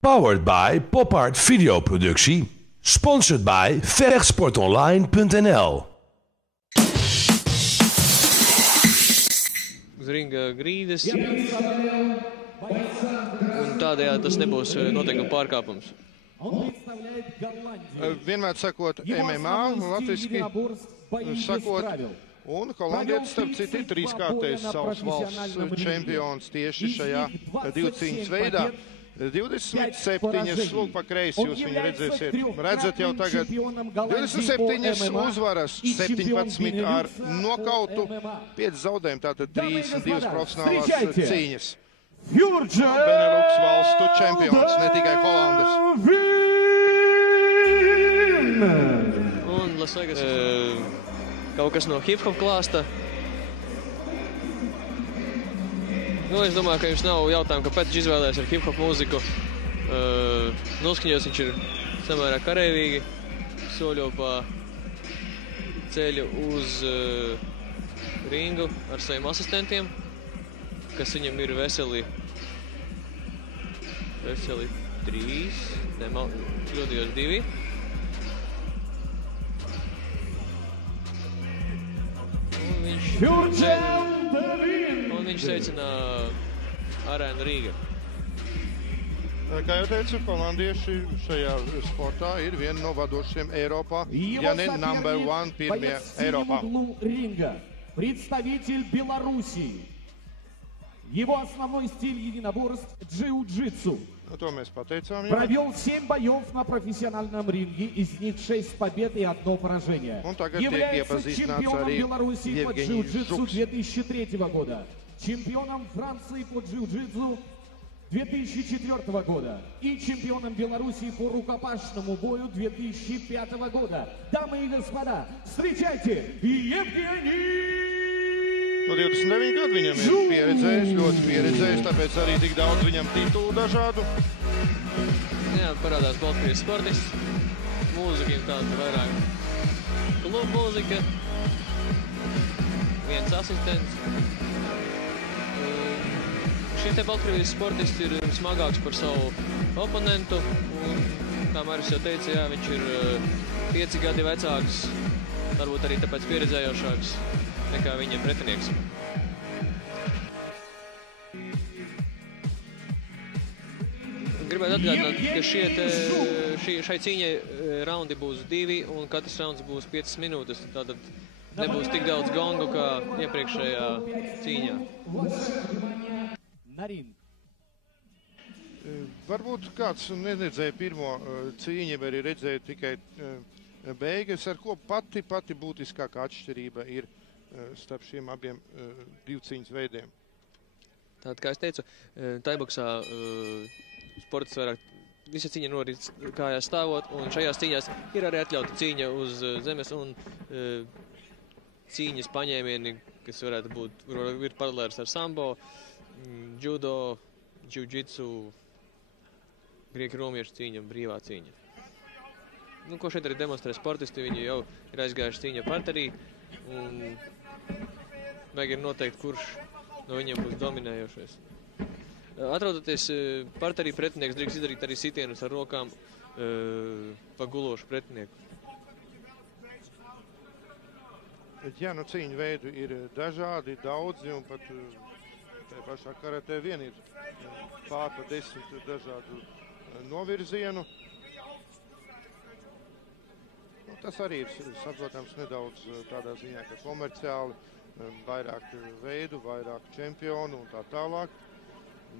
Powered by Pop Art Videoproductie. Sponsored by vechtsportonline.nl. Uz ringa grīdas, un tādējādi tas nebūs noteikuma pārkāpums. Vienmēr sakot MMA, latviski sakot, un holandietis, starp citu, ir trīskārtais savas valsts čempions tieši šajā divu cīņas veidā. 27, lūk pa kreisi, jūs viņu redzēsiet. Redzat jau tagad 27 uzvaras, 17 ar nokautu, 5 zaudējumi, tātad 32 profesionālās cīņas. Benelux valstu čempions, ne tikai Holandes. Un Las Vegas kaut kas no hip-hop klāsta. Nu, es domāju, ka jums nav jautājumu, kāpēc viņš izvēlēs ar hip-hop mūziku. Noskaņos viņš ir samērā kareivīgi, soļo pa ceļu uz ringu ar saviem asistentiem, kas viņam ir veseli 3, kļūdījos 2. Un viņš sveicina Arēnu Rīga. Kā jau teicu, holandieši šajā sportā ir viena no vadošiem Eiropā, ja ne number one, pirmie Eiropā. Представитель Белоруссии. Его основной стиль единоборств – джиу-джитсу. To mēs pateicām jau. Провел 7 боев на профессиональном ринге, из них 6 побед и 1 поражение. Является чемпионом Беларуси по джиу-джитсу 2003 года, чемпионом Франции по джиу-джитсу 2004 года и чемпионом Беларуси по рукопашному бою 2005 года. Дамы и господа, встречайте Евгений! 29 gadu viņam ir pieredzējis, ļoti pieredzējis, tāpēc arī tik daudz viņam titulu dažādu. Jā, parādās Baltkrievijas sportists. Mūzika ir tāda vairāk klubu mūzika. Viens asistents. Šī te Baltkrievijas sportists ir smagāks par savu oponentu. Un, kā Maris jau teica, jā, viņš ir 5 gadi vecāks, varbūt arī tāpēc pieredzējošāks nekā viņa pretinieks. Gribētu atgādināt, ka šai cīņai raundi būs 2 un katrs rauns būs 5 minūtes. Tātad nebūs tik daudz gongu kā iepriekšējā cīņā. Varbūt kāds neredzēja pirmo cīņu, vai arī redzēja tikai beigas, ar ko pati būtiskākā atšķirība ir starp šiem abiem divu cīņas veidiem. Tātad, kā es teicu, taiboksā sports vairāk visa cīņa norit kājās stāvot, un šajās cīņās ir arī atļauta cīņa uz zemes un cīņas paņēmieni, kas varētu būt, ir paralēlis ar sambo, judo, jiu-jitsu, grieķu romiešu cīņa, brīvā cīņa. Nu, ko šeit arī demonstrē sportisti, viņi jau ir aizgājuši cīņa parterī, un vajag ir noteikt, kurš no viņiem būs dominējošais. Atrodoties parterī, pretinieks drīkst izdarīt arī sitienus ar rokām pa gulošu pretinieku. Jā, nu cīņu veidu ir dažādi, daudzi, un pat tajā pašā karatē vien ir pār pa 10 dažādu novirzienu. Tas arī ir saprotams nedaudz tādā ziņā, ka komerciāli, vairāk veidu, vairāk čempionu un tā tālāk.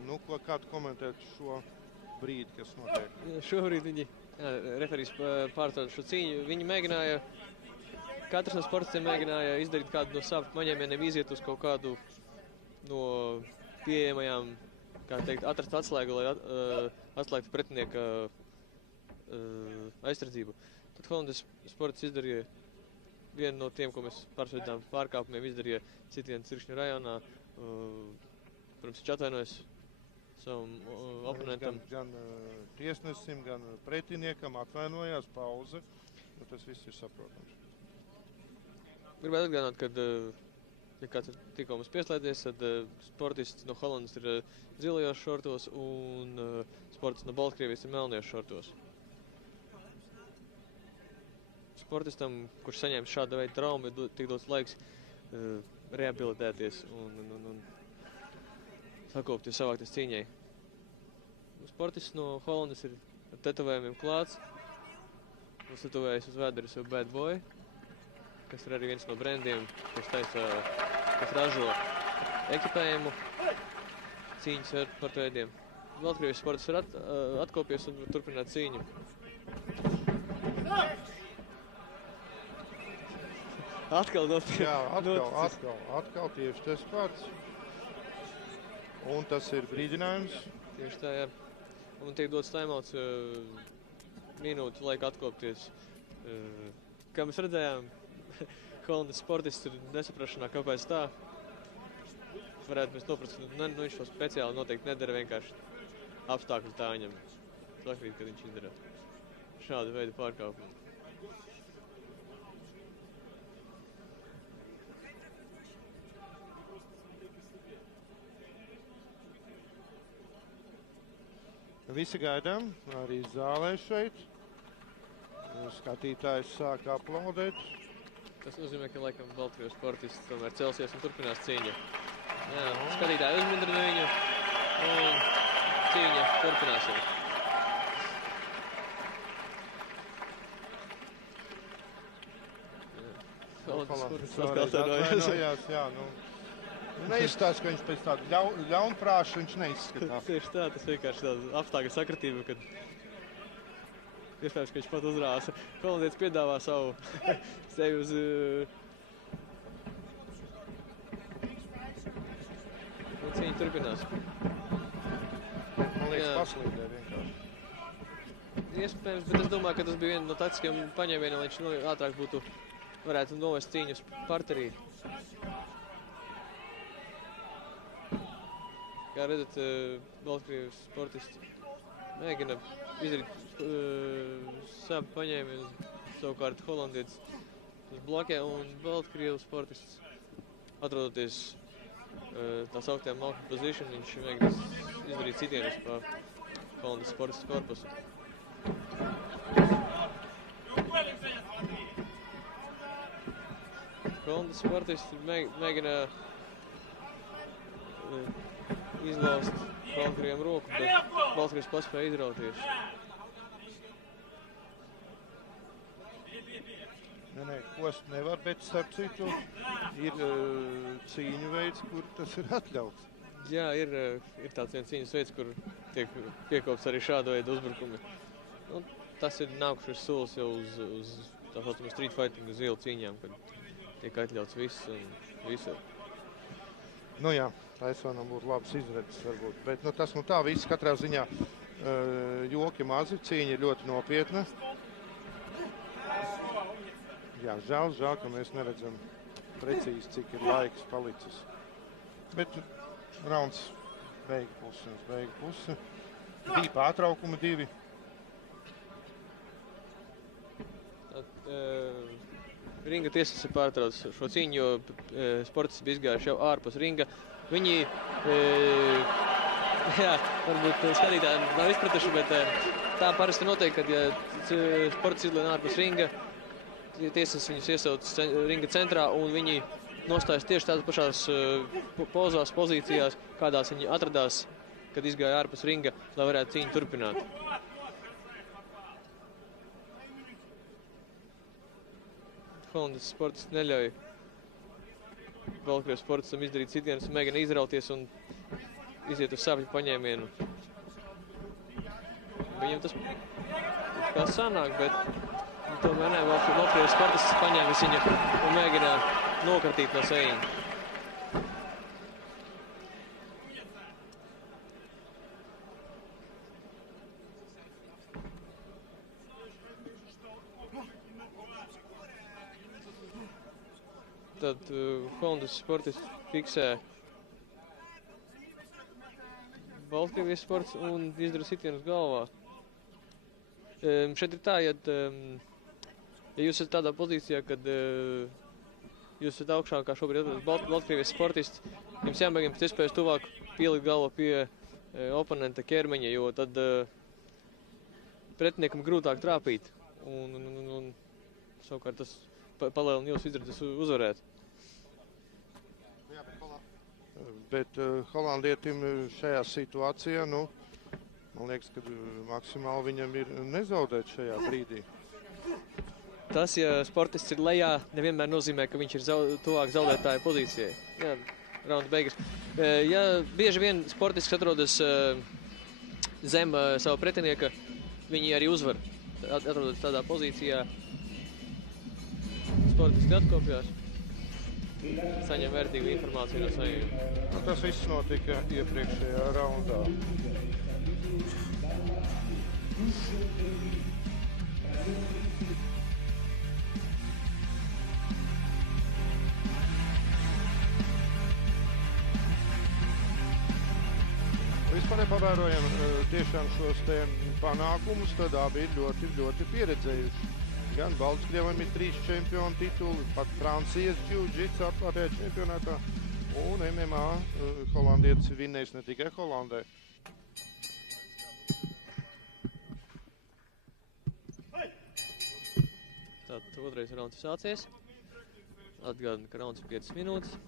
Nu, kādu komentēt šo brīdi, kas notiek? Šobrīd viņi, referīs pārtrauc šo cīņu, viņi mēģināja, katrs no sportistiem mēģināja izdarīt kādu no savu paņēmieniem, iziet uz kaut kādu no pieejamajām, kā teikt, atrast atslēgu, lai atslēgtu pretinieka aizsardzību. Tad Holandes sports izdarīja vienu no tiem, ko mēs pārsveidām pārkāpumiem, izdarīja citienu cirkšņu rajonā. Protams, viņš atvainojas savam oponentam. Gan tiesnesim, gan pretiniekam atvainojās, pauze. Tas viss ir saprotams. Gribētu atgādināt, ka Ja kāds ir tikko mums pieslēdzies, tad sportists no Holandas ir zilajos šortos un sportists no Baltkrievijas ir melnajos šortos. Sportistam, kurš saņēma šāda veida traumu, ir tik dots laiks rehabilitēties un sakopties, savākties cīņai. Sportists no Holandas ir ar tetovējumiem klāts. Mums tetovējis uz vēdera sev Bad Boy, kas ir arī viens no brandiem, kas ražo ekipējumu cīņas partveidiem. Baltkrievijas sportists ir atkopies un turpināt cīņu. Atkal tieši tas pats. Un tas ir brīdinājums. Tieši tā, jā. Un tiek dots timeouts minūti laika atkopties. Kā mēs redzējām, Holandas sportists ir nesaprašanā, kāpēc tā. Varētu mēs noprast, ka viņš to speciāli noteikti nedara, vienkārši apstākļi tā viņam sakrīt, kad viņš izdara šādu veidu pārkāpumu. Visi gaidām, arī zālē šeit. Skatītājs sāk aplaudēt. Tas nozīmē, ka laikam Baltkrievijas sportists tomēr celsies un turpinās cīņu. Jā, skatītāji uzmundrina viņu un cīņa turpinās arī. Holandas sportists atkal atvainojās. Jā, neizstāst, ka viņš pēc tādu ļaunprāšu viņš neizskatās. Tieši tā, tas vienkārši tāda apstākļa sakritība, kad iespējams, ka viņš pat uzrāsa. Holandietis piedāvā savu sevi uz... Un cīņa turpinās. Man liekas, paslīdē vienkārši. Iespējams, bet es domāju, ka tas bija viena no taktiskajiem paņēmieniem, lai viņš ātrāk varētu novest cīņu uz parterī. Kā redzat, Baltkrievijas sportists mēģina izdarīt savu paņēmienu, savukārt holandietis blokē un Baltkrievijas sportists, atrodoties tā sauktējā malka position, viņš mēģina izdarīt citienus pa Holandas sportistu korpusu. Holandas sportisti mēģina izlaust Baltkrievam roku, bet Baltkrievs paspēja izrauties. Nē, kost nevar, bet starp citu ir cīņu veids, kur tas ir atļauts. Jā, ir tāds viens cīņas veids, kur tiek piekopts arī šāda veida uzbrukumi. Nu, tas ir nākušais solis jau uz tā saucamo street fighting, uz ielu cīņām, kad tiek atļauts viss un visur. Nu jā, Taisonam būtu labas izredzes varbūt, bet tas tā viss katrā ziņā joki mazi, cīņa ir ļoti nopietna. Jā, žēl, ka mēs neredzam precīzi, cik ir laiks palicis. Bet rauns beiga puse. Bija pārtraukumi 2. Ringa tiesas ir pārtraucis šo cīņu, jo sportisti bija izgājuši jau ārpus ringa. Viņi, jā, varbūt skatītāji nav izpratuši, bet tā parasti notiek, kad ja sportists izlien ārpus ringa, tiesas viņus iesauc ringa centrā un viņi nostājas tieši tādās pašās pozās, pozīcijās, kādās viņi atradās, kad izgāja ārpus ringa, lai varētu cīņu turpināt. Holandas sportists neļauj Baltkrievijas sportistam izdarīt citienus un mēģina izrauties un iziet uz sapļu paņēmienu. Viņam tas kā sanāk, bet tomēr ne, Baltkrievijas sportists paņēmis viņu un mēģina nokratīt no sēņa. Tad Holandas sportists fiksē Baltkrievijas sports un izdara sitienus galvā. Šeit ir tā, ja jūs esat tādā pozīcijā, kad jūs esat augšā, kā šobrīd Baltkrievijas sportists, jums jāmēģina pēc iespējas tuvāk pielikt galvu pie oponenta ķermeņa, jo tad pretiniekam grūtāk trāpīt. Un savukārt tas palielina jūsu izredzes uzvarēt. Bet holandietim šajā situācijā, nu, man liekas, ka maksimāli viņam ir nezaudēt šajā brīdī. Tas, ja sportists ir lejā, nevienmēr nozīmē, ka viņš ir tuvāk zaudētāja pozīcijai. Jā, raunda beigas. Ja bieži vien sportists atrodas zem savu pretinieka, viņi arī uzvar. Atrodas tādā pozīcijā. Sportisti atkopjās. Saņem vērtīgu informāciju no saviem. Tas viss notika iepriekšējā raundā. Vispār pavērojam tiešām šos te panākumus, tad abi ir ļoti pieredzējuši. Gan Baltkrievam ir 3 čempionu tituli, pat Francijas jiu-jitsu atklātajā čempionātā, un MMA holandietis vinnējis ne tikai Holandē. Tātad otrais rauns ir sācies. Atgādinu, ka rauns ir 5 minūtes.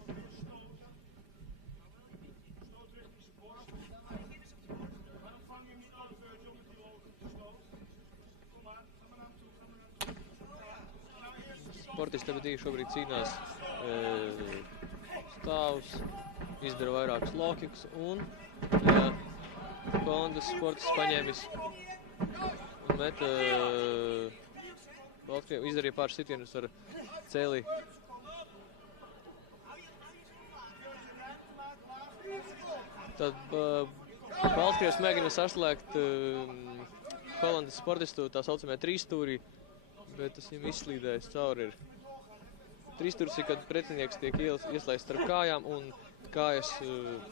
Sportisti abi šobrīd cīnās stāvus, izdara vairākus lokikus un Holandas sportists paņēmis un met Baltkrievu, izdarīja pāris sitienus ar cēlī. Tad Baltkrievs mēģina saslēgt Holandas sportistu tā saucamajā trīsstūrī, bet tas viņam izslīdējis cauri ir. Trīsstūris ir, kad pretinieks tiek ieslaists starp kājām un kājas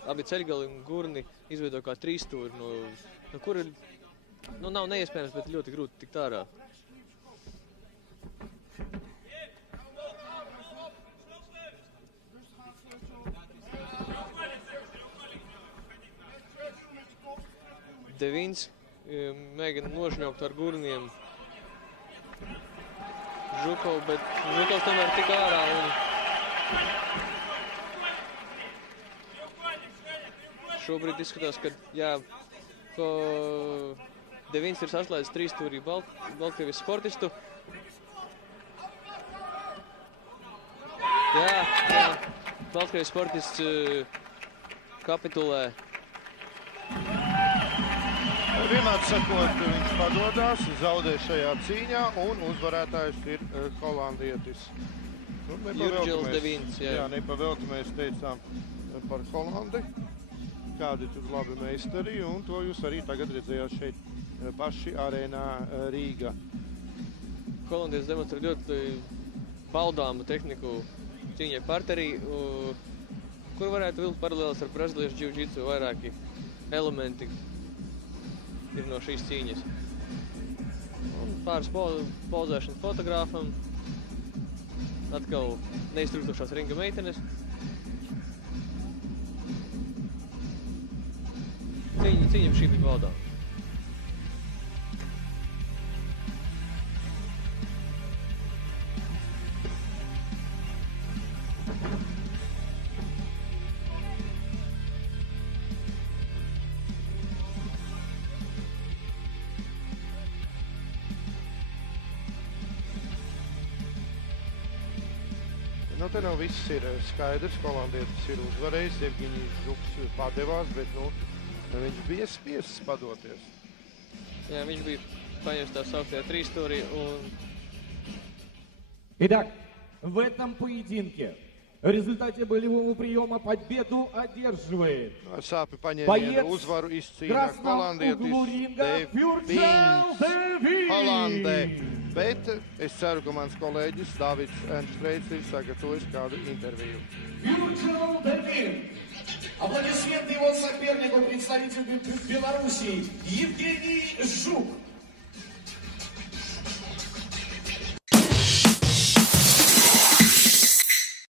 abi ceļgali un gurni izveido kā trīsstūri, no kura nav neiespējams, bet ļoti grūti tikt ārā. Devins mēģina nožņaukt ar gurniem Žukovu, bet Žukovs tomēr tika ārā un šobrīd izskatās, ka jā, Devins ir saslēdzis trīsstūrī Baltkrievijas sportistu. Jā, Baltkrievijas sportists kapitulē. Vienmēr sakot, viņš padodās, zaudē šajā cīņā, un uzvarētājs ir holandietis. Jurģils Devins, jā. Nepavelti mēs teicām par Holandi, kādi tur labi meistari, un to jūs arī tagad redzējāt šeit paši arēnā Rīga. Holandietis demonstrē ļoti baudāmu tehniku cīņai parterī, kur varētu vilkt paralēlis ar braziliešu jiu-jitsu vairāki elementi ir no šīs cīņas. Un pāris pozēšana fotogrāfam. Atkal neiztrūkstošās ringa meitenes. Cīņam šī bija baudām. Te nav viss ir skaidrs, holandietis ir uzvarējis, Evģiņijs Žuks padevās, bet viņš bija spiests padoties. Jā, viņš bija paņems tā sauktajā трīsstūrī un... Итак, в этом поединке в результате болевого приема победу одерживает Sāpi paņēmienu uzvaru izcīna holandietis Devins Holandē. Bet es ceru, ka mans kolēģis Davids Ernstreits ir sagatavojis kādu interviju. Jurģils Devins. Аплодисменты его сопернику, представителю Белоруссии Евгений Жук.